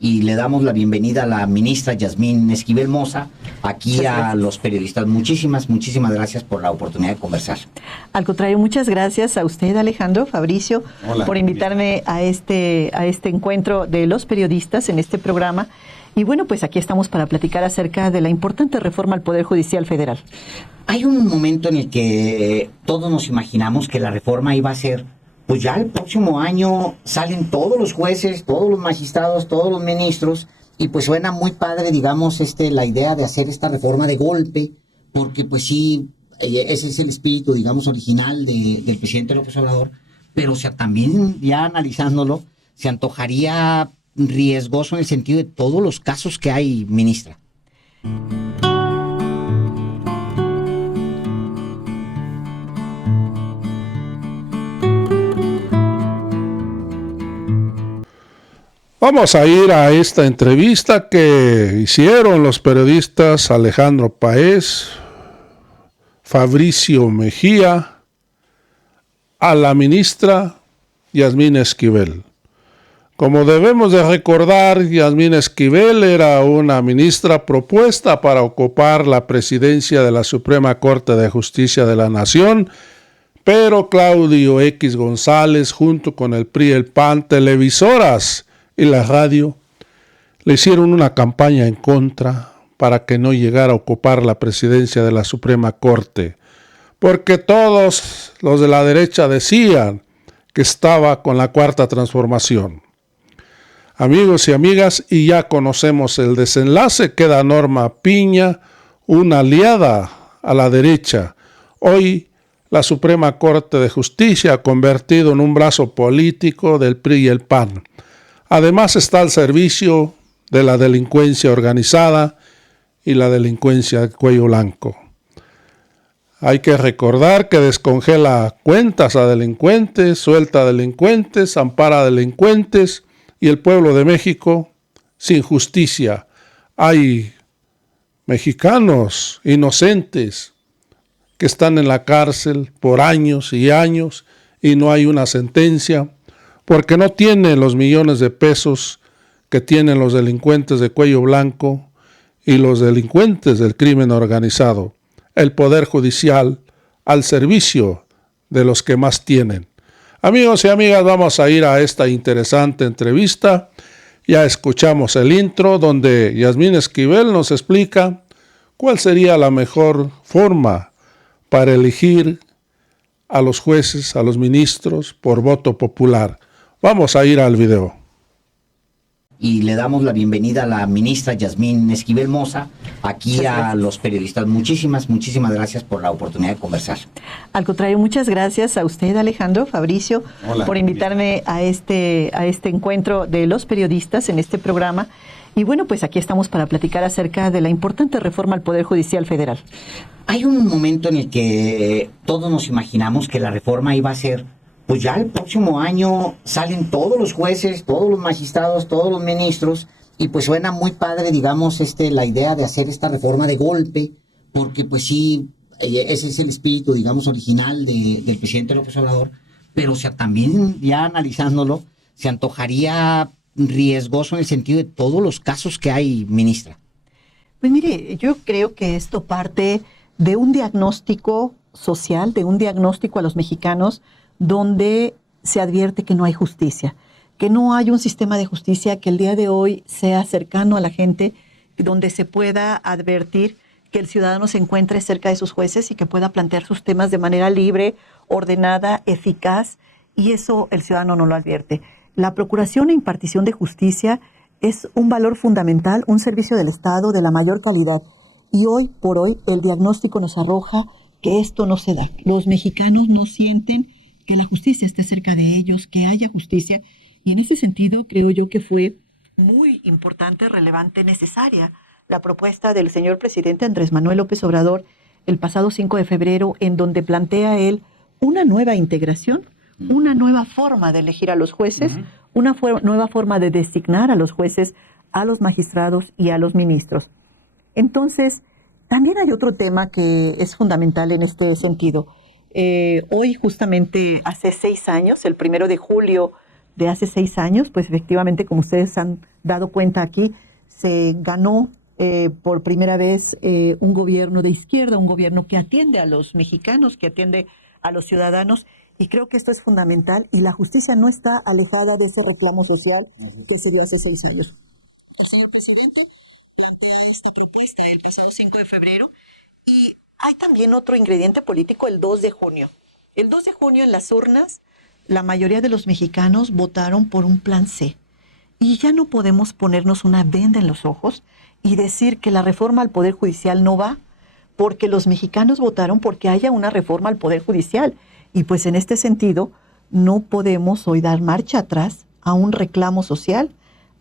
y le damos la bienvenida a la ministra Yasmín Esquivel Moza, aquí a los periodistas. Muchísimas gracias por la oportunidad de conversar. Al contrario, muchas gracias a usted, Alejandro, Fabricio, por invitarme a este encuentro de los periodistas en este programa. Y bueno, pues aquí estamos para platicar acerca de la importante reforma al Poder Judicial Federal. Hay un momento en el que todos nos imaginamos que la reforma iba a ser, pues ya el próximo año salen todos los jueces, todos los magistrados, todos los ministros, y pues suena muy padre, digamos, la idea de hacer esta reforma de golpe, porque pues sí, ese es el espíritu, digamos, original del presidente López Obrador, pero o sea, también ya analizándolo, se antojaría riesgoso en el sentido de todos los casos que hay, ministra. Vamos a ir a esta entrevista que hicieron los periodistas Alejandro Paez, Fabricio Mejía, a la ministra Yasmín Esquivel. Como debemos de recordar, Yasmín Esquivel era una ministra propuesta para ocupar la presidencia de la Suprema Corte de Justicia de la Nación, pero Claudio X González, junto con el PRI, el PAN, televisoras y la radio, le hicieron una campaña en contra para que no llegara a ocupar la presidencia de la Suprema Corte, porque todos los de la derecha decían que estaba con la Cuarta Transformación. Amigos y amigas, y ya conocemos el desenlace, queda Norma Piña, una aliada a la derecha. Hoy la Suprema Corte de Justicia ha convertido en un brazo político del PRI y el PAN. Además está al servicio de la delincuencia organizada y la delincuencia de cuello blanco. Hay que recordar que descongela cuentas a delincuentes, suelta delincuentes, ampara delincuentes, y el pueblo de México sin justicia. Hay mexicanos inocentes que están en la cárcel por años y años y no hay una sentencia, porque no tienen los millones de pesos que tienen los delincuentes de cuello blanco y los delincuentes del crimen organizado. El Poder Judicial al servicio de los que más tienen. Amigos y amigas, vamos a ir a esta interesante entrevista. Ya escuchamos el intro donde Yasmín Esquivel nos explica cuál sería la mejor forma para elegir a los jueces, a los ministros por voto popular. Vamos a ir al video. Y le damos la bienvenida a la ministra Yasmín Esquivel Moza, aquí a los periodistas. Muchísimas gracias por la oportunidad de conversar. Al contrario, muchas gracias a usted, Alejandro, Fabricio, por invitarme a este encuentro de los periodistas en este programa. Y bueno, pues aquí estamos para platicar acerca de la importante reforma al Poder Judicial Federal. Hay un momento en el que todos nos imaginamos que la reforma iba a ser, pues ya el próximo año salen todos los jueces, todos los magistrados, todos los ministros, y pues suena muy padre, digamos, la idea de hacer esta reforma de golpe, porque pues sí, ese es el espíritu, digamos, original del presidente López Obrador, pero o sea, también ya analizándolo, se antojaría riesgoso en el sentido de todos los casos que hay, ministra. Pues mire, yo creo que esto parte de un diagnóstico social, de un diagnóstico a los mexicanos, donde se advierte que no hay justicia, que no hay un sistema de justicia que el día de hoy sea cercano a la gente, donde se pueda advertir que el ciudadano se encuentre cerca de sus jueces y que pueda plantear sus temas de manera libre, ordenada, eficaz, y eso el ciudadano no lo advierte. La procuración e impartición de justicia es un valor fundamental, un servicio del Estado de la mayor calidad, y hoy por hoy el diagnóstico nos arroja que esto no se da. Los mexicanos no sienten que la justicia esté cerca de ellos, que haya justicia. Y en ese sentido creo yo que fue muy importante, relevante, necesaria la propuesta del señor presidente Andrés Manuel López Obrador el pasado 5 de febrero, en donde plantea él una nueva integración, una nueva forma de elegir a los jueces, una nueva forma de designar a los jueces, a los magistrados y a los ministros. Entonces, también hay otro tema que es fundamental en este sentido. Hoy, justamente hace 6 años, el 1 de julio de hace 6 años, pues efectivamente, como ustedes han dado cuenta aquí, se ganó por primera vez un gobierno de izquierda, un gobierno que atiende a los mexicanos, que atiende a los ciudadanos, y creo que esto es fundamental, y la justicia no está alejada de ese reclamo social que se dio hace 6 años. El señor presidente plantea esta propuesta el pasado 5 de febrero, y hay también otro ingrediente político, el 2 de junio. El 2 de junio en las urnas, la mayoría de los mexicanos votaron por un plan C. Y ya no podemos ponernos una venda en los ojos y decir que la reforma al Poder Judicial no va, porque los mexicanos votaron porque haya una reforma al Poder Judicial. Y pues en este sentido, no podemos hoy dar marcha atrás a un reclamo social,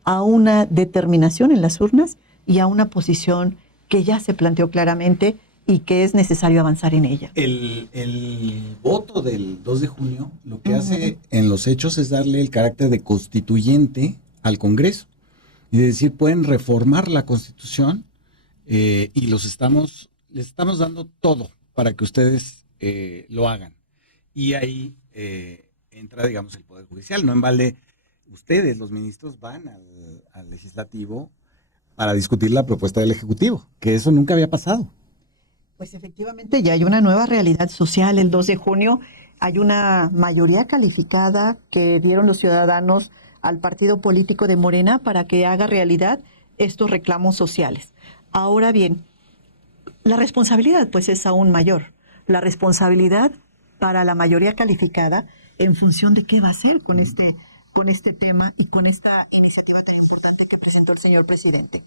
a una determinación en las urnas y a una posición que ya se planteó claramente y que es necesario avanzar en ella. El voto del 2 de junio lo que hace en los hechos es darle el carácter de constituyente al Congreso y decir, pueden reformar la Constitución y les estamos dando todo para que ustedes lo hagan. Y ahí entra, digamos, el Poder Judicial. No en balde, ustedes, los ministros, van al Legislativo para discutir la propuesta del Ejecutivo, que eso nunca había pasado. Pues efectivamente ya hay una nueva realidad social. El 2 de junio hay una mayoría calificada que dieron los ciudadanos al partido político de Morena para que haga realidad estos reclamos sociales. Ahora bien, la responsabilidad pues es aún mayor. La responsabilidad para la mayoría calificada en función de qué va a hacer con este tema y con esta iniciativa tan importante que presentó el señor presidente.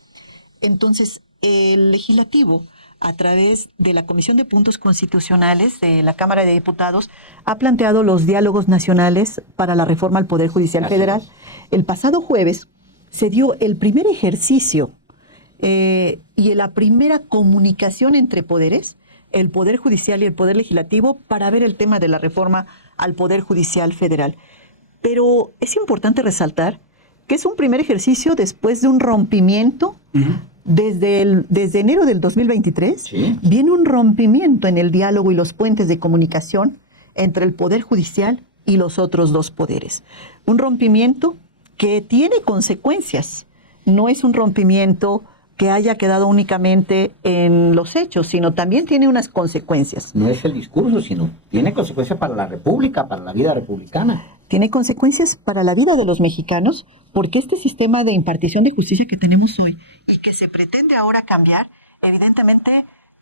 Entonces, el legislativo, a través de la Comisión de Puntos Constitucionales de la Cámara de Diputados, ha planteado los diálogos nacionales para la reforma al Poder Judicial Federal. El pasado jueves se dio el primer ejercicio y la primera comunicación entre poderes, el Poder Judicial y el Poder Legislativo, para ver el tema de la reforma al Poder Judicial Federal. Pero es importante resaltar que es un primer ejercicio después de un rompimiento. Desde enero del 2023 viene un rompimiento en el diálogo y los puentes de comunicación entre el Poder Judicial y los otros dos poderes. Un rompimiento que tiene consecuencias. No es un rompimiento que haya quedado únicamente en los hechos, sino también tiene unas consecuencias. No es el discurso, sino tiene consecuencias para la República, para la vida republicana. Tiene consecuencias para la vida de los mexicanos, porque este sistema de impartición de justicia que tenemos hoy y que se pretende ahora cambiar, evidentemente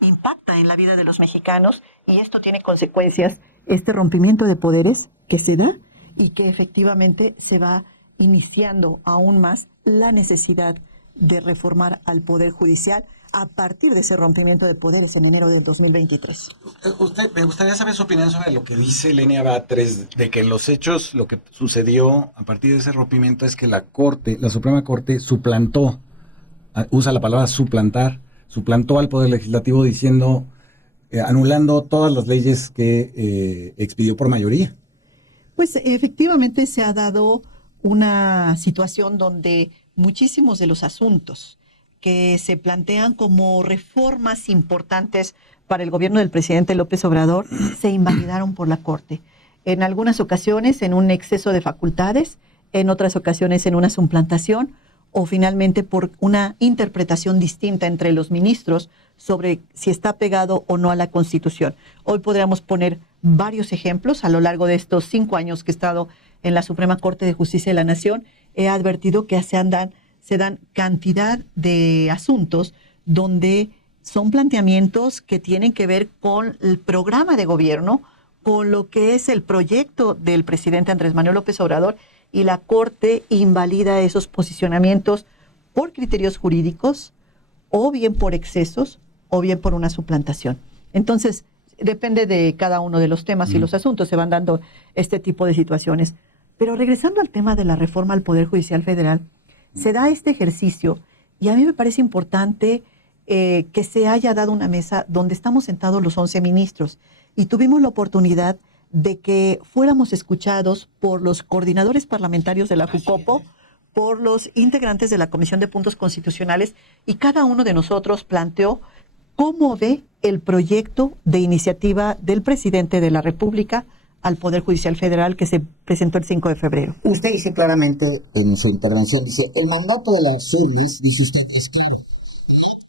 impacta en la vida de los mexicanos, y esto tiene consecuencias, este rompimiento de poderes que se da y que efectivamente se va iniciando aún más la necesidad de reformar al Poder Judicial a partir de ese rompimiento de poderes en enero del 2023. Me gustaría saber su opinión sobre lo que dice Lenia Batres, de que en los hechos lo que sucedió a partir de ese rompimiento es que la Suprema Corte suplantó, usa la palabra suplantar, suplantó al Poder Legislativo diciendo, anulando todas las leyes que expidió por mayoría. Pues efectivamente se ha dado una situación donde muchísimos de los asuntos que se plantean como reformas importantes para el gobierno del presidente López Obrador se invalidaron por la Corte. En algunas ocasiones en un exceso de facultades, en otras ocasiones en una suplantación o finalmente por una interpretación distinta entre los ministros sobre si está pegado o no a la Constitución. Hoy podríamos poner varios ejemplos. A lo largo de estos 5 años que he estado en la Suprema Corte de Justicia de la Nación, he advertido que se dan cantidad de asuntos donde son planteamientos que tienen que ver con el programa de gobierno, con lo que es el proyecto del presidente Andrés Manuel López Obrador, y la Corte invalida esos posicionamientos por criterios jurídicos, o bien por excesos, o bien por una suplantación. Entonces, depende de cada uno de los temas y los asuntos, se van dando este tipo de situaciones. Pero regresando al tema de la reforma al Poder Judicial Federal, se da este ejercicio y a mí me parece importante que se haya dado una mesa donde estamos sentados los 11 ministros y tuvimos la oportunidad de que fuéramos escuchados por los coordinadores parlamentarios de la JUCOPO, por los integrantes de la Comisión de Puntos Constitucionales, y cada uno de nosotros planteó cómo ve el proyecto de iniciativa del presidente de la República al Poder Judicial Federal que se presentó el 5 de febrero. Usted dice claramente en su intervención, dice, el mandato de las urnas, dice usted, es claro.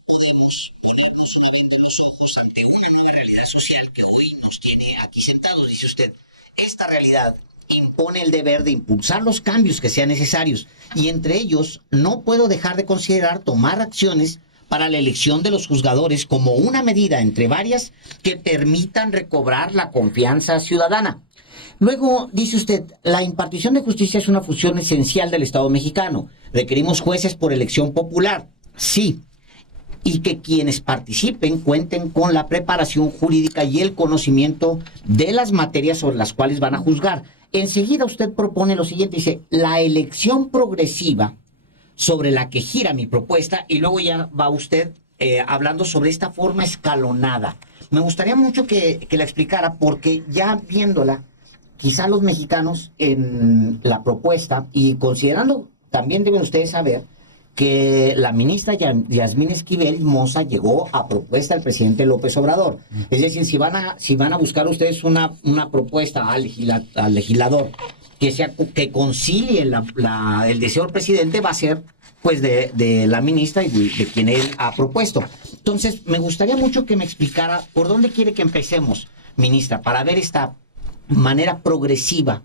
Podemos ponernos una venda en los ojos ante una nueva realidad social que hoy nos tiene aquí sentados, dice usted. Esta realidad impone el deber de impulsar los cambios que sean necesarios y entre ellos no puedo dejar de considerar tomar acciones para la elección de los juzgadores como una medida entre varias que permitan recobrar la confianza ciudadana. Luego, dice usted, la impartición de justicia es una función esencial del Estado mexicano. Requerimos jueces por elección popular. Sí. Y que quienes participen cuenten con la preparación jurídica y el conocimiento de las materias sobre las cuales van a juzgar. Enseguida usted propone lo siguiente, dice, la elección progresiva sobre la que gira mi propuesta, y luego ya va usted hablando sobre esta forma escalonada. Me gustaría mucho que la explicara, porque ya viéndola, quizá los mexicanos en la propuesta, y considerando, también deben ustedes saber, que la ministra Yasmín Esquivel Moza llegó a propuesta del presidente López Obrador. Es decir, si van a buscar ustedes una propuesta al legislador que concilie el deseo del presidente, va a ser pues de la ministra y de quien él ha propuesto. Entonces, me gustaría mucho que me explicara por dónde quiere que empecemos, ministra, para ver esta manera progresiva.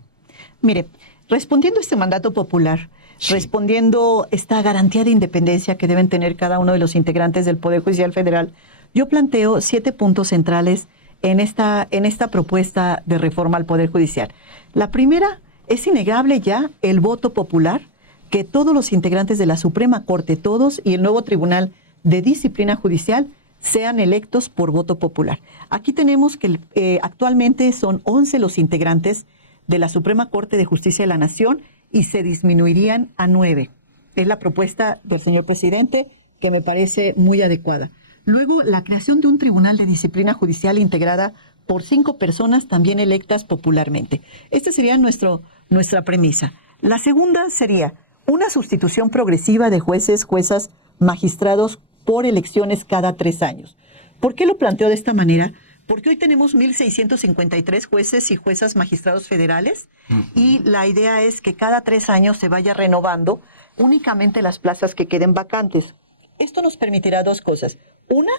Mire, respondiendo a este mandato popular, sí, respondiendo esta garantía de independencia que deben tener cada uno de los integrantes del Poder Judicial Federal, yo planteo 7 puntos centrales en esta propuesta de reforma al Poder Judicial. La primera, es innegable ya el voto popular, que todos los integrantes de la Suprema Corte, todos, y el nuevo Tribunal de Disciplina Judicial sean electos por voto popular. Aquí tenemos que actualmente son 11 los integrantes de la Suprema Corte de Justicia de la Nación y se disminuirían a 9. Es la propuesta del señor presidente, que me parece muy adecuada. Luego, la creación de un Tribunal de Disciplina Judicial integrada por 5 personas también electas popularmente. Esta sería nuestra premisa. La segunda sería una sustitución progresiva de jueces, juezas, magistrados por elecciones cada 3 años. ¿Por qué lo planteo de esta manera? Porque hoy tenemos 1,653 jueces y juezas magistrados federales y la idea es que cada 3 años se vaya renovando únicamente las plazas que queden vacantes. Esto nos permitirá 2 cosas. Una,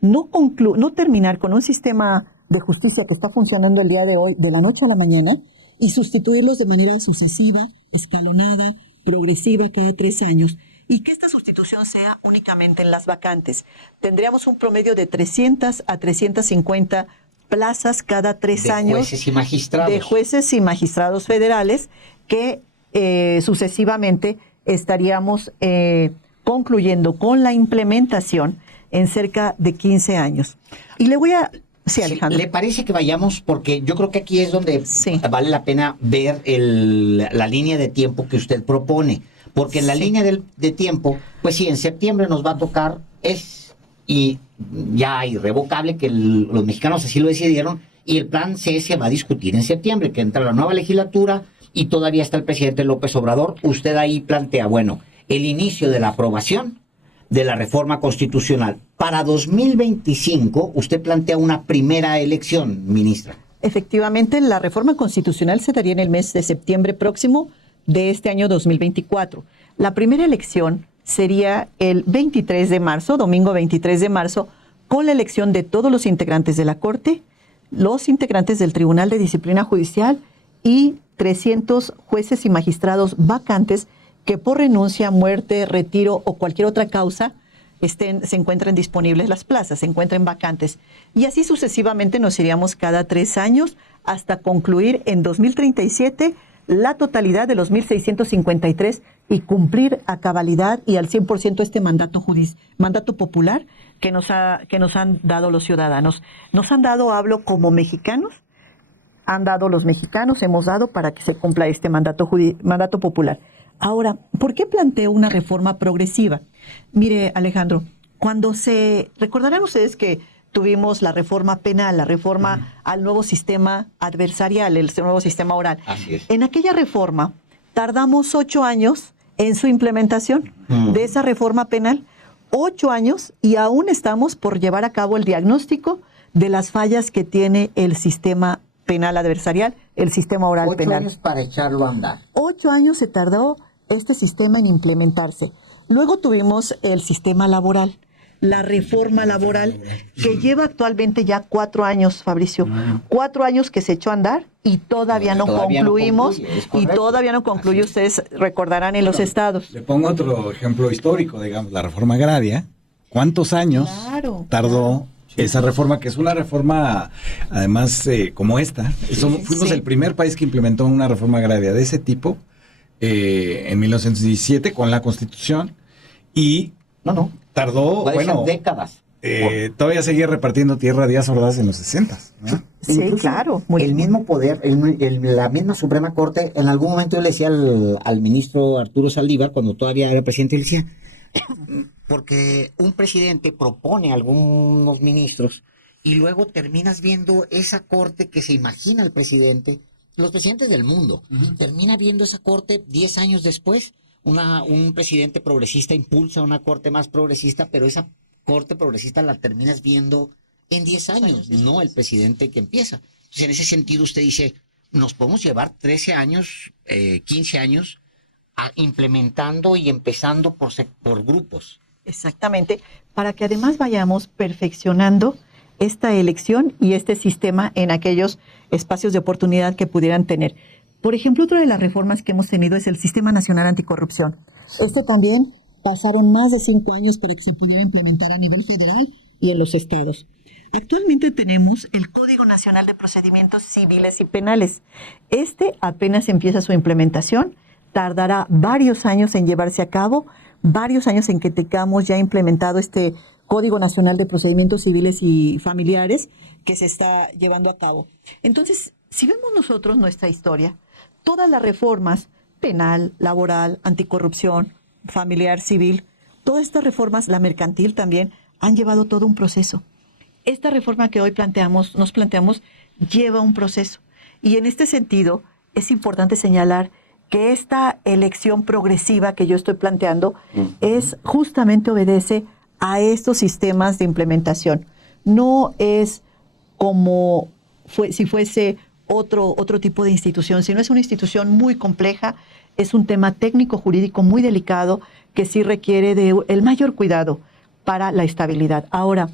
no terminar con un sistema de justicia que está funcionando el día de hoy de la noche a la mañana y sustituirlos de manera sucesiva, escalonada, progresiva cada 3 años. Y que esta sustitución sea únicamente en las vacantes. Tendríamos un promedio de 300 a 350 plazas cada 3 años. De jueces y magistrados. De jueces y magistrados federales que sucesivamente estaríamos concluyendo con la implementación en cerca de 15 años. Y le voy a... Sí, Alejandro. ¿Le parece que vayamos? Porque yo creo que aquí es donde vale la pena ver la línea de tiempo que usted propone. Porque en la línea de tiempo, pues sí, en septiembre nos va a tocar, y ya irrevocable que los mexicanos así lo decidieron, y el plan C se va a discutir en septiembre, que entra la nueva legislatura y todavía está el presidente López Obrador. Usted ahí plantea, bueno, el inicio de la aprobación de la reforma constitucional. Para 2025, usted plantea una primera elección, ministra. Efectivamente, la reforma constitucional se daría en el mes de septiembre próximo de este año 2024. La primera elección sería el 23 de marzo, domingo 23 de marzo, con la elección de todos los integrantes de la Corte, los integrantes del Tribunal de Disciplina Judicial y 300 jueces y magistrados vacantes que por renuncia, muerte, retiro o cualquier otra causa se encuentren disponibles las plazas, se encuentren vacantes. Y así sucesivamente nos iríamos cada 3 años hasta concluir en 2037 la totalidad de los 1,653 y cumplir a cabalidad y al 100% este mandato popular que nos han dado los ciudadanos. Nos han dado, hablo como mexicanos, han dado los mexicanos, hemos dado para que se cumpla este mandato popular. Ahora, ¿por qué planteo una reforma progresiva? Mire, Alejandro, recordarán ustedes que tuvimos la reforma penal, la reforma al nuevo sistema adversarial, el nuevo sistema oral. Así es. En aquella reforma tardamos 8 años en su implementación de esa reforma penal. 8 años y aún estamos por llevar a cabo el diagnóstico de las fallas que tiene el sistema penal adversarial, el sistema oral 8 penal. años para echarlo a andar. 8 años se tardó este sistema en implementarse. Luego tuvimos el sistema laboral, la reforma laboral, que lleva actualmente ya 4 años, Fabricio. 4 años que se echó a andar y todavía no concluimos. Y todavía no concluye, ustedes recordarán en los estados. Le pongo otro ejemplo histórico, digamos, la reforma agraria. ¿Cuántos años tardó esa reforma, que es una reforma, además, como esta? Fuimos el primer país que implementó una reforma agraria de ese tipo en 1917 con la Constitución y tardó, décadas. Todavía seguía repartiendo tierra a Díaz Ordaz en los 60, ¿no? Sí, incluso, claro. El mismo poder, la misma Suprema Corte, en algún momento yo le decía al ministro Arturo Saldívar, cuando todavía era presidente, le decía, porque un presidente propone a algunos ministros y luego terminas viendo esa corte que se imagina el presidente, los presidentes del mundo, termina viendo esa corte 10 años después. Un presidente progresista impulsa una corte más progresista, pero esa corte progresista la terminas viendo en 10 años, no el presidente que empieza. Entonces, en ese sentido, usted dice, nos podemos llevar 13 años, 15 años, implementando y empezando por grupos. Exactamente, para que además vayamos perfeccionando esta elección y este sistema en aquellos espacios de oportunidad que pudieran tener. Por ejemplo, otra de las reformas que hemos tenido es el Sistema Nacional Anticorrupción. Este también pasaron más de 5 años para que se pudiera implementar a nivel federal y en los estados. Actualmente tenemos el Código Nacional de Procedimientos Civiles y Penales. Este apenas empieza su implementación, tardará varios años en llevarse a cabo, varios años en que tengamos ya implementado este Código Nacional de Procedimientos Civiles y Familiares que se está llevando a cabo. Entonces, si vemos nosotros nuestra historia, todas las reformas, penal, laboral, anticorrupción, familiar, civil, todas estas reformas, la mercantil también, han llevado todo un proceso. Esta reforma que hoy nos planteamos, lleva un proceso. Y en este sentido, es importante señalar que esta elección progresiva que yo estoy planteando es justamente obedece a estos sistemas de implementación. No es como si fuese otro tipo de institución, sino es una institución muy compleja, es un tema técnico jurídico muy delicado que sí requiere de el mayor cuidado para la estabilidad. Ahora,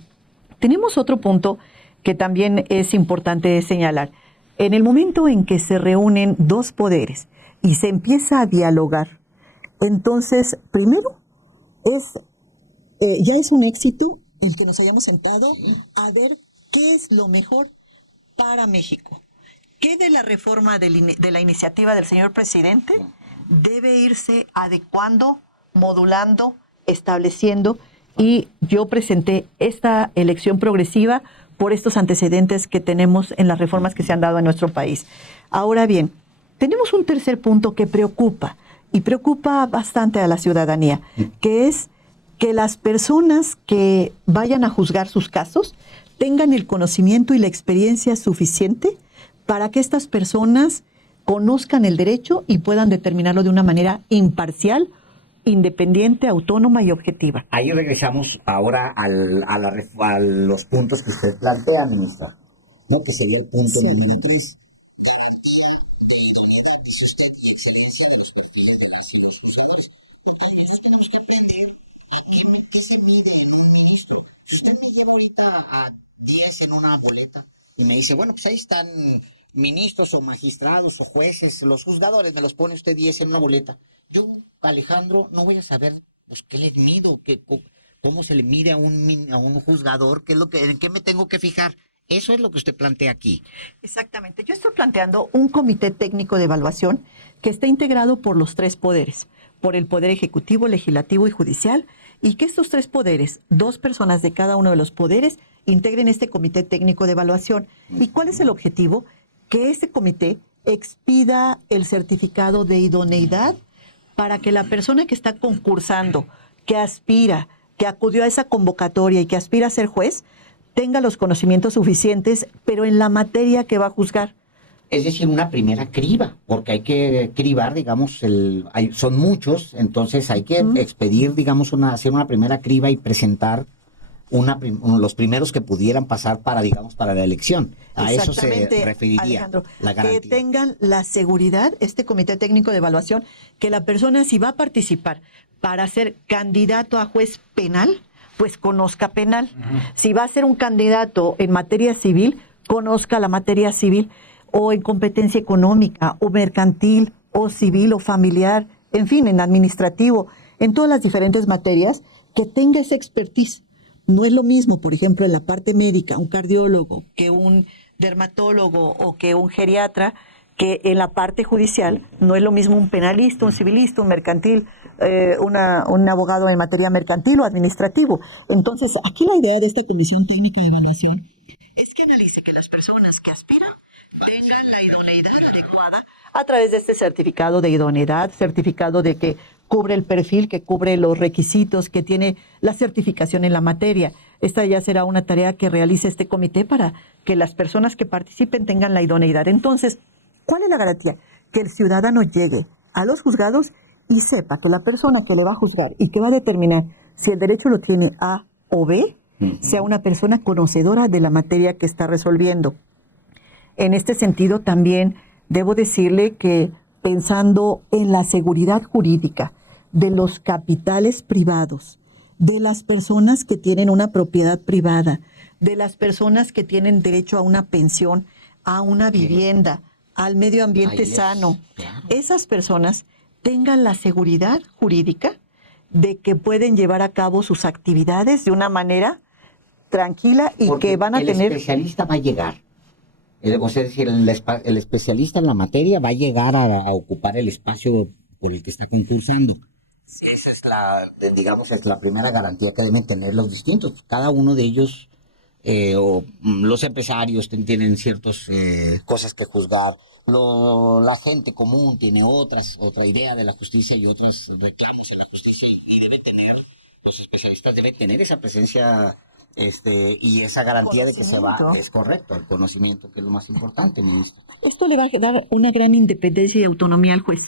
tenemos otro punto que también es importante señalar. En el momento en que se reúnen dos poderes y se empieza a dialogar, entonces, primero, ya es un éxito el que nos hayamos sentado a ver qué es lo mejor para México. ¿Qué de la reforma de la iniciativa del señor presidente debe irse adecuando, modulando, estableciendo? Y yo presenté esta elección progresiva por estos antecedentes que tenemos en las reformas que se han dado en nuestro país. Ahora bien, tenemos un tercer punto que preocupa, y preocupa bastante a la ciudadanía, que es que las personas que vayan a juzgar sus casos tengan el conocimiento y la experiencia suficiente para que estas personas conozcan el derecho y puedan determinarlo de una manera imparcial, independiente, autónoma y objetiva. Ahí regresamos ahora a los puntos que usted plantea, ministra. No, que sería el punto número 3. Garantía de idoneidad, dice usted, y excelencia de los perfiles de las y los usuarios. Porque nosotros tenemos que aprender también qué se mide en un ministro. Si usted me lleva ahorita a 10 en una boleta y me dice, bueno, pues ahí están ministros o magistrados o jueces, los juzgadores, me los pone usted 10 en una boleta. Yo, Alejandro, no voy a saber pues, qué le mido, cómo se le mide a un juzgador, en qué me tengo que fijar. Eso es lo que usted plantea aquí. Exactamente. Yo estoy planteando un comité técnico de evaluación que está integrado por los 3 poderes, por el Poder Ejecutivo, Legislativo y Judicial, y que estos 3 poderes, 2 personas de cada uno de los poderes, integren este comité técnico de evaluación. ¿Y cuál es el objetivo? Que este comité expida el certificado de idoneidad para que la persona que está concursando, que aspira, que acudió a esa convocatoria y que aspira a ser juez, tenga los conocimientos suficientes, pero en la materia que va a juzgar. Es decir, una primera criba, porque hay que cribar, digamos, son muchos, entonces hay que expedir, digamos, hacer una primera criba y presentar los primeros que pudieran pasar para, digamos, para la elección. A eso se Exactamente, referiría Alejandro, la garantía. que tengan la seguridad, este comité técnico de evaluación, que la persona si va a participar para ser candidato a juez penal, pues conozca penal. Si va a ser un candidato en materia civil, conozca la materia civil, o en competencia económica, o mercantil, o civil, o familiar, en fin, en administrativo, en todas las diferentes materias, que tenga esa expertise. No es lo mismo, por ejemplo, en la parte médica, un cardiólogo, que un dermatólogo o que un geriatra, que en la parte judicial no es lo mismo un penalista, un civilista, un mercantil, un abogado en materia mercantil o administrativo. Entonces, aquí la idea de esta Comisión Técnica de Evaluación es que analice que las personas que aspiran tengan la idoneidad adecuada a través de este certificado de idoneidad, certificado de que cubre el perfil, que cubre los requisitos, que tiene la certificación en la materia. Esta ya será una tarea que realice este comité para que las personas que participen tengan la idoneidad. Entonces, ¿cuál es la garantía? Que el ciudadano llegue a los juzgados y sepa que la persona que le va a juzgar y que va a determinar si el derecho lo tiene A o B, sea una persona conocedora de la materia que está resolviendo. En este sentido, también debo decirle que pensando en la seguridad jurídica de los capitales privados, de las personas que tienen una propiedad privada, de las personas que tienen derecho a una pensión, a una vivienda, al medio ambiente sano, claro. Esas personas tengan la seguridad jurídica de que pueden llevar a cabo sus actividades de una manera tranquila y Porque que van a el tener... especialista va a llegar. O sea, es decir, el especialista en la materia va a llegar a ocupar el espacio por el que está concursando. Esa es digamos, es la primera garantía que deben tener los distintos. Cada uno de ellos, los empresarios tienen ciertas cosas que juzgar. La gente común tiene otra idea de la justicia y otros reclamos en la justicia y los especialistas deben tener esa presencia y esa garantía de que se va, es correcto, el conocimiento, que es lo más importante, ministro. Esto le va a dar una gran independencia y autonomía al juez,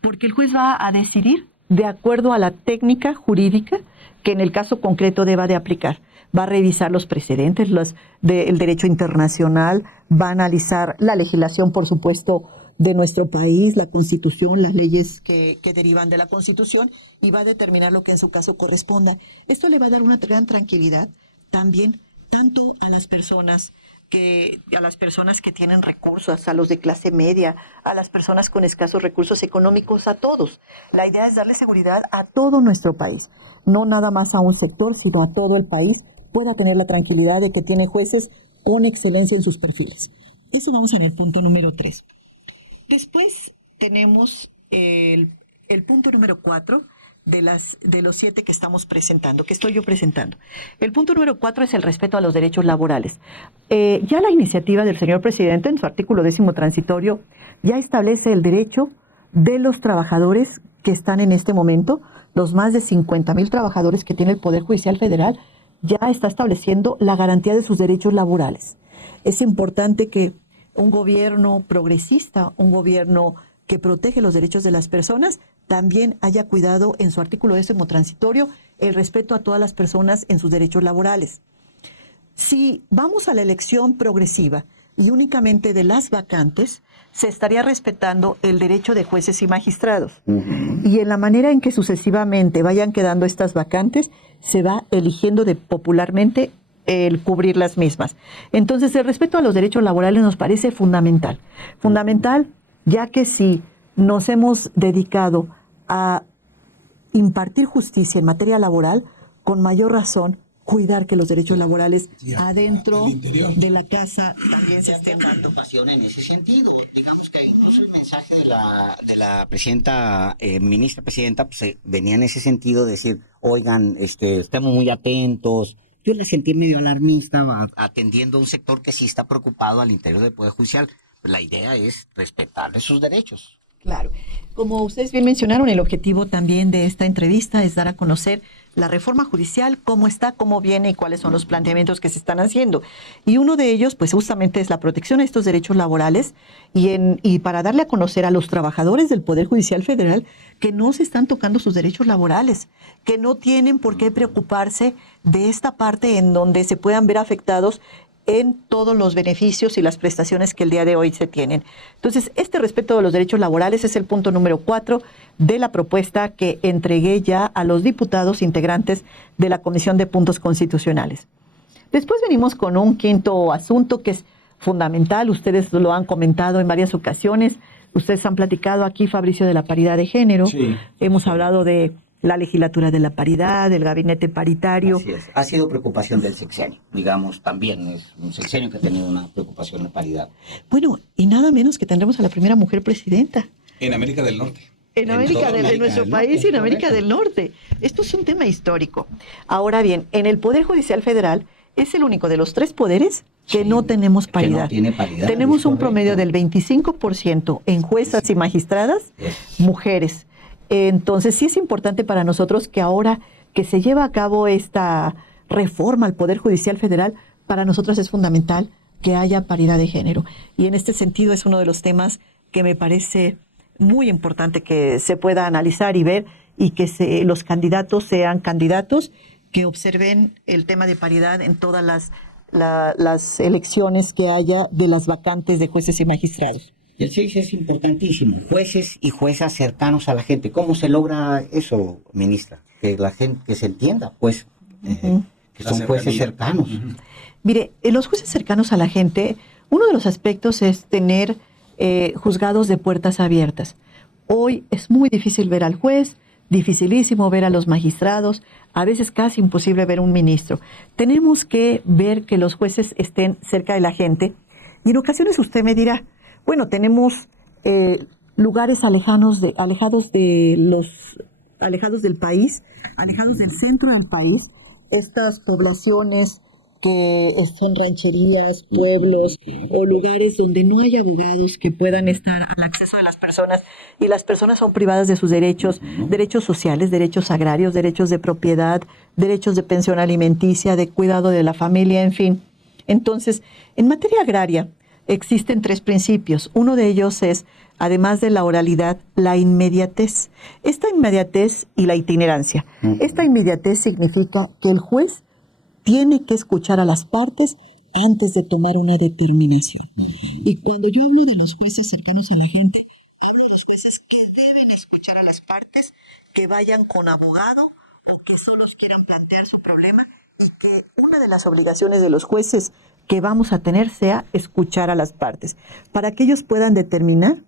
porque el juez va a decidir de acuerdo a la técnica jurídica que en el caso concreto deba de aplicar. Va a revisar los precedentes del derecho internacional, va a analizar la legislación, por supuesto, de nuestro país, la Constitución, las leyes que derivan de la Constitución, y va a determinar lo que en su caso corresponda. Esto le va a dar una gran tranquilidad también tanto a las personas que tienen recursos, a los de clase media, a las personas con escasos recursos económicos, a todos. La idea es darle seguridad a todo nuestro país, no nada más a un sector, sino a todo el país, pueda tener la tranquilidad de que tiene jueces con excelencia en sus perfiles. Eso vamos en el punto número 3. Después tenemos el punto número 4, de los 7 que estamos presentando, que estoy yo presentando. El punto número 4 es el respeto a los derechos laborales. Ya la iniciativa del señor presidente, en su artículo 10º transitorio, ya establece el derecho de los trabajadores que están en este momento, los más de 50,000 trabajadores que tiene el Poder Judicial Federal, ya está estableciendo la garantía de sus derechos laborales. Es importante que un gobierno progresista, un gobierno que protege los derechos de las personas, también haya cuidado en su artículo 10º transitorio el respeto a todas las personas en sus derechos laborales. Si vamos a la elección progresiva y únicamente de las vacantes, se estaría respetando el derecho de jueces y magistrados. Y en la manera en que sucesivamente vayan quedando estas vacantes, se va eligiendo popularmente el cubrir las mismas. Entonces, el respeto a los derechos laborales nos parece fundamental. Fundamental, ya que si nos hemos dedicado a impartir justicia en materia laboral, con mayor razón, cuidar que los derechos laborales adentro de la casa también se estén dando. En ese sentido, digamos que incluso el mensaje de la presidenta, ministra presidenta, pues venía en ese sentido de decir, oigan, estemos muy atentos. Yo la sentí medio alarmista, atendiendo a un sector que sí está preocupado al interior del Poder Judicial. La idea es respetar esos derechos. Claro. Como ustedes bien mencionaron, el objetivo también de esta entrevista es dar a conocer la reforma judicial, cómo está, cómo viene y cuáles son los planteamientos que se están haciendo. Y uno de ellos, pues justamente es la protección a estos derechos laborales y para darle a conocer a los trabajadores del Poder Judicial Federal que no se están tocando sus derechos laborales, que no tienen por qué preocuparse de esta parte en donde se puedan ver afectados en todos los beneficios y las prestaciones que el día de hoy se tienen. Entonces, este respeto de los derechos laborales es el punto número 4 de la propuesta que entregué ya a los diputados integrantes de la Comisión de Puntos Constitucionales. Después venimos con un quinto asunto que es fundamental, ustedes lo han comentado en varias ocasiones, ustedes han platicado aquí, Fabricio, de la paridad de género, Sí. Hemos hablado de la legislatura de la paridad, del gabinete paritario. Así es. Ha sido preocupación del sexenio, digamos, también es un sexenio que ha tenido una preocupación de paridad. Bueno, y nada menos que tendremos a la primera mujer presidenta. En América del Norte. En América de nuestro del país y en Norte, América correcto. del Norte. Esto es un tema histórico. Ahora bien, en el Poder Judicial Federal es el único de los 3 poderes que Sí, no tenemos que paridad. no tiene paridad, Tenemos es un correcto. promedio del 25% en juezas y magistradas, mujeres. Entonces sí es importante para nosotros que ahora que se lleva a cabo esta reforma al Poder Judicial Federal, para nosotros es fundamental que haya paridad de género. Y en este sentido es uno de los temas que me parece muy importante que se pueda analizar y ver y que los candidatos sean candidatos que observen el tema de paridad en todas las elecciones que haya de las vacantes de jueces y magistrados. Y el 6 es importantísimo, jueces y juezas cercanos a la gente. ¿Cómo se logra eso, ministra? Que la gente, que se entienda, pues, que La son jueces cercanía. cercanos. Mire, en los jueces cercanos a la gente, uno de los aspectos es tener juzgados de puertas abiertas. Hoy es muy difícil ver al juez, dificilísimo ver a los magistrados, a veces casi imposible ver un ministro. Tenemos que ver que los jueces estén cerca de la gente y en ocasiones usted me dirá, bueno, tenemos lugares alejados del país, alejados del centro del país, estas poblaciones que son rancherías, pueblos o lugares donde no hay abogados que puedan estar al acceso de las personas y las personas son privadas de sus derechos, derechos sociales, derechos agrarios, derechos de propiedad, derechos de pensión alimenticia, de cuidado de la familia, en fin. Entonces, en materia agraria existen 3 principios. Uno de ellos es, además de la oralidad, la inmediatez. Esta inmediatez y la itinerancia. Esta inmediatez significa que el juez tiene que escuchar a las partes antes de tomar una determinación. Y cuando yo hablo de los jueces cercanos a la gente, hablo de los jueces que deben escuchar a las partes, que vayan con abogado o que solos quieran plantear su problema y que una de las obligaciones de los jueces que vamos a tener sea escuchar a las partes, para que ellos puedan determinar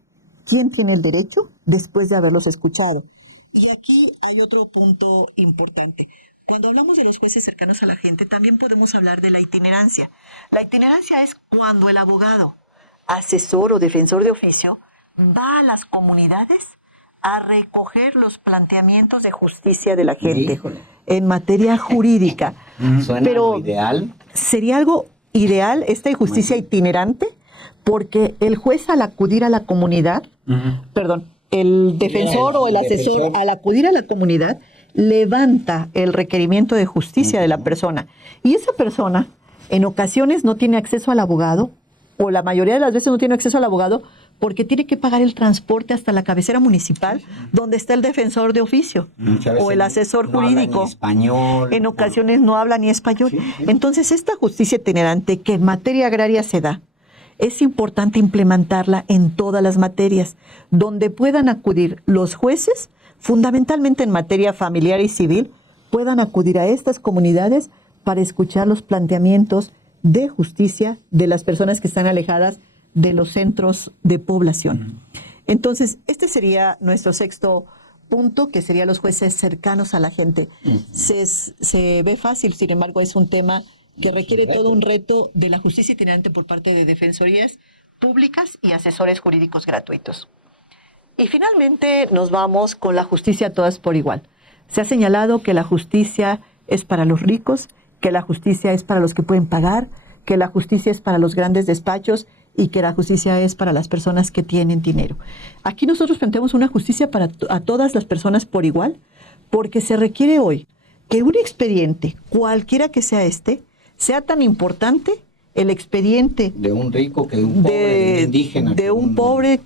quién tiene el derecho después de haberlos escuchado. Y aquí hay otro punto importante. Cuando hablamos de los jueces cercanos a la gente, también podemos hablar de la itinerancia. La itinerancia es cuando el abogado, asesor o defensor de oficio va a las comunidades a recoger los planteamientos de justicia de la gente. Híjole. En materia jurídica. Suena Pero lo ideal. sería algo ideal esta justicia itinerante, porque el juez al acudir a la comunidad, el defensor o el asesor al acudir a la comunidad, levanta el requerimiento de justicia de la persona. Y esa persona en ocasiones no tiene acceso al abogado, o la mayoría de las veces no tiene acceso al abogado, porque tiene que pagar el transporte hasta la cabecera municipal, donde está el defensor de oficio, Muchas veces o el asesor no habla jurídico. ni español. En ocasiones no habla ni español. Sí, sí. Entonces, esta justicia itinerante que en materia agraria se da, es importante implementarla en todas las materias, donde puedan acudir los jueces, fundamentalmente en materia familiar y civil, puedan acudir a estas comunidades para escuchar los planteamientos de justicia de las personas que están alejadas de los centros de población. Entonces, este sería nuestro 6º punto, que sería los jueces cercanos a la gente. Se ve fácil, sin embargo, es un tema que requiere todo un reto de la justicia itinerante por parte de defensorías públicas y asesores jurídicos gratuitos. Y finalmente nos vamos con la justicia a todas por igual. Se ha señalado que la justicia es para los ricos, que la justicia es para los que pueden pagar, que la justicia es para los grandes despachos y que la justicia es para las personas que tienen dinero. Aquí nosotros planteamos una justicia para a todas las personas por igual, porque se requiere hoy que un expediente, cualquiera que sea sea tan importante el expediente de un rico que de un pobre, de un indígena, de un pobre,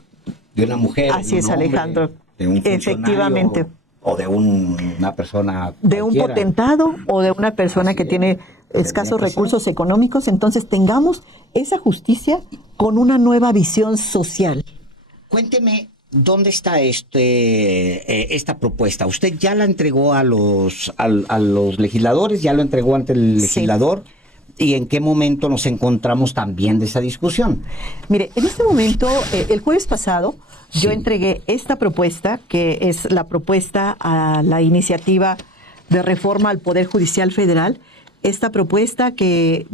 de una mujer, así de un es, hombre, Alejandro, de un funcionario, efectivamente, o de una persona de un cualquiera. potentado o de una persona Así que es. tiene escasos Tendría que recursos ser. económicos. Entonces tengamos esa justicia con una nueva visión social. Cuénteme, ¿dónde está esta propuesta? ¿Usted ya la entregó a los legisladores? ¿Ya lo entregó ante el Sí. legislador? ¿Y en qué momento nos encontramos también de esa discusión? Mire, en este momento, el jueves pasado, yo Sí. entregué esta propuesta, que es la propuesta a la iniciativa de reforma al Poder Judicial Federal. Esta propuesta que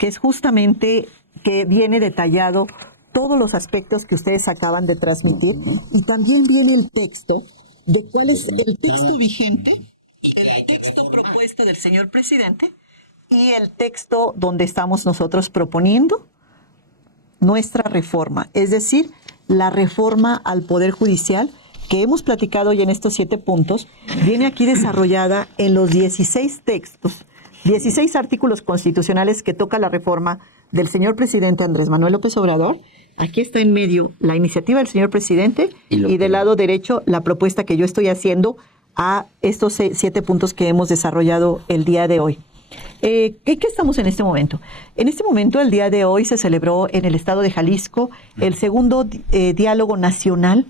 es justamente, que viene detallado todos los aspectos que ustedes acaban de transmitir, y también viene el texto de cuál es el texto vigente, el texto propuesto del señor presidente y el texto donde estamos nosotros proponiendo nuestra reforma, es decir, la reforma al Poder Judicial que hemos platicado ya en estos 7 puntos, viene aquí desarrollada en los 16 textos, 16 artículos constitucionales que toca la reforma del señor presidente Andrés Manuel López Obrador. Aquí está en medio la iniciativa del señor presidente y del lado derecho la propuesta que yo estoy haciendo a estos 7 puntos que hemos desarrollado el día de hoy. ¿Qué estamos en este momento? En este momento, el día de hoy, se celebró en el estado de Jalisco el segundo diálogo nacional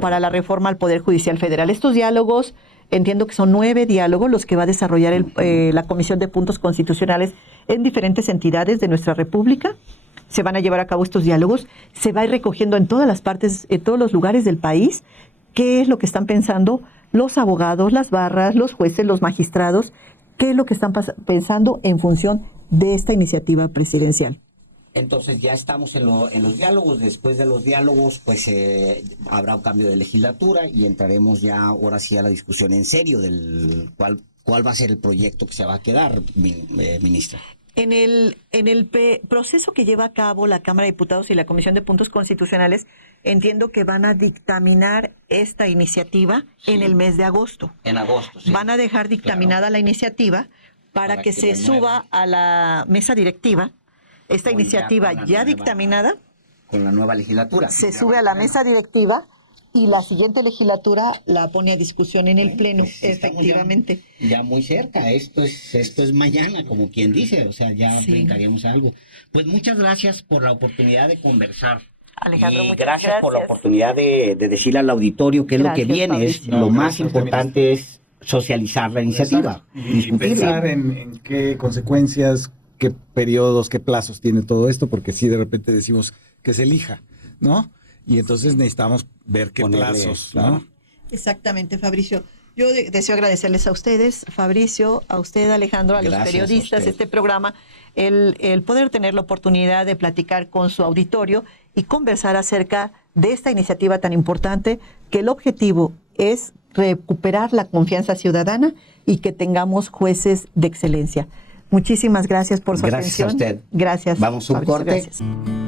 para la reforma al Poder Judicial Federal. Estos diálogos, entiendo que son 9 diálogos los que va a desarrollar la Comisión de Puntos Constitucionales en diferentes entidades de nuestra República. Se van a llevar a cabo estos diálogos, se va a ir recogiendo en todas las partes, en todos los lugares del país, qué es lo que están pensando los abogados, las barras, los jueces, los magistrados, qué es lo que están pensando en función de esta iniciativa presidencial. Entonces ya estamos en los diálogos. Después de los diálogos, pues habrá un cambio de legislatura y entraremos ya ahora sí a la discusión en serio del cuál va a ser el proyecto que se va a quedar, ministra. En el proceso que lleva a cabo la Cámara de Diputados y la Comisión de Puntos Constitucionales, entiendo que van a dictaminar esta iniciativa en el mes de agosto. En agosto, sí. Van a dejar dictaminada la iniciativa para que se suba a la mesa directiva. Esta Con iniciativa ya ya dictaminada con la nueva legislatura. se sube a la mesa directiva y la siguiente legislatura la pone a discusión en el Pleno, Pues estamos efectivamente. Ya muy cerca, esto es mañana, como quien dice, o sea, ya brincaríamos algo. Pues muchas gracias por la oportunidad de conversar. Alejandro, Y muchas gracias por la gracias. oportunidad de decirle al auditorio qué es lo que Gracias, viene. Fabricio. Lo más gracias, importante es socializar la iniciativa, Y discutirla. pensar en qué consecuencias, qué periodos, qué plazos tiene todo esto, porque si de repente decimos que se elija, ¿no? Y entonces necesitamos ver qué Ponerle, plazos, claro. ¿no? Exactamente, Fabricio. Yo deseo agradecerles a ustedes, Fabricio, a usted, Alejandro, a los Gracias a periodistas, usted. este programa, el poder tener la oportunidad de platicar con su auditorio y conversar acerca de esta iniciativa tan importante, que el objetivo es recuperar la confianza ciudadana y que tengamos jueces de excelencia. Muchísimas gracias por su Gracias a atención. usted. Gracias. Vamos a un Fabricio, corte. gracias.